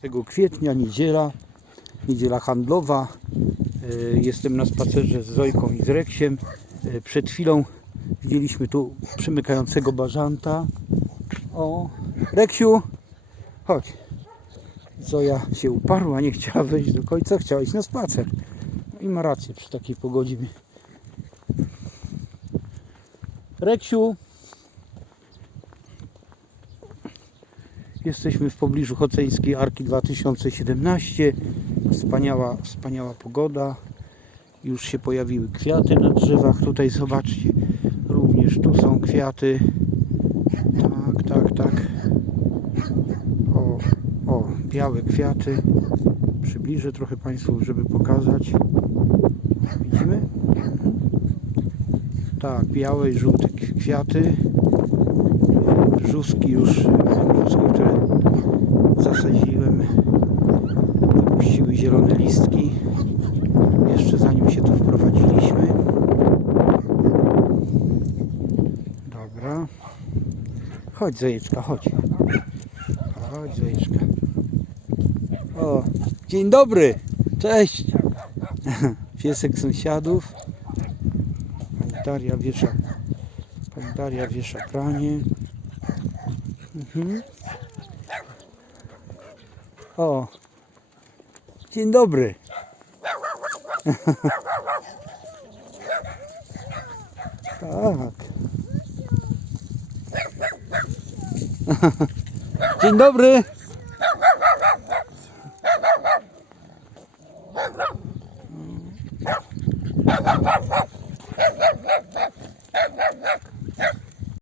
Tego kwietnia, niedziela, niedziela handlowa. E, Jestem na spacerze z Zojką i z Reksiem. E, Przed chwilą widzieliśmy tu przymykającego bażanta. O, Reksiu, chodź. Zoja się uparła, nie chciała wejść do końca, chciała iść na spacer. No I ma rację, przy takiej pogodzie. Reksiu, Jesteśmy w pobliżu Choceńskiej Arki 2017. Wspaniała, wspaniała pogoda. Już się pojawiły kwiaty na drzewach. Tutaj zobaczcie, również tu są kwiaty. Tak, tak, tak. O, o, białe kwiaty. Przybliżę trochę Państwu, żeby pokazać. Widzimy? Tak, białe i żółte kwiaty brzuski już, zielone listki. Jeszcze zanim się tu wprowadziliśmy. Dobra. Chodź Zajeczka, chodź. Chodź Zajeczka. O, dzień dobry. Cześć. Piesek sąsiadów. Pani Daria wiesza, pani Daria wiesza pranie. Mhm. O, Dzień dobry. tak. Dzień dobry.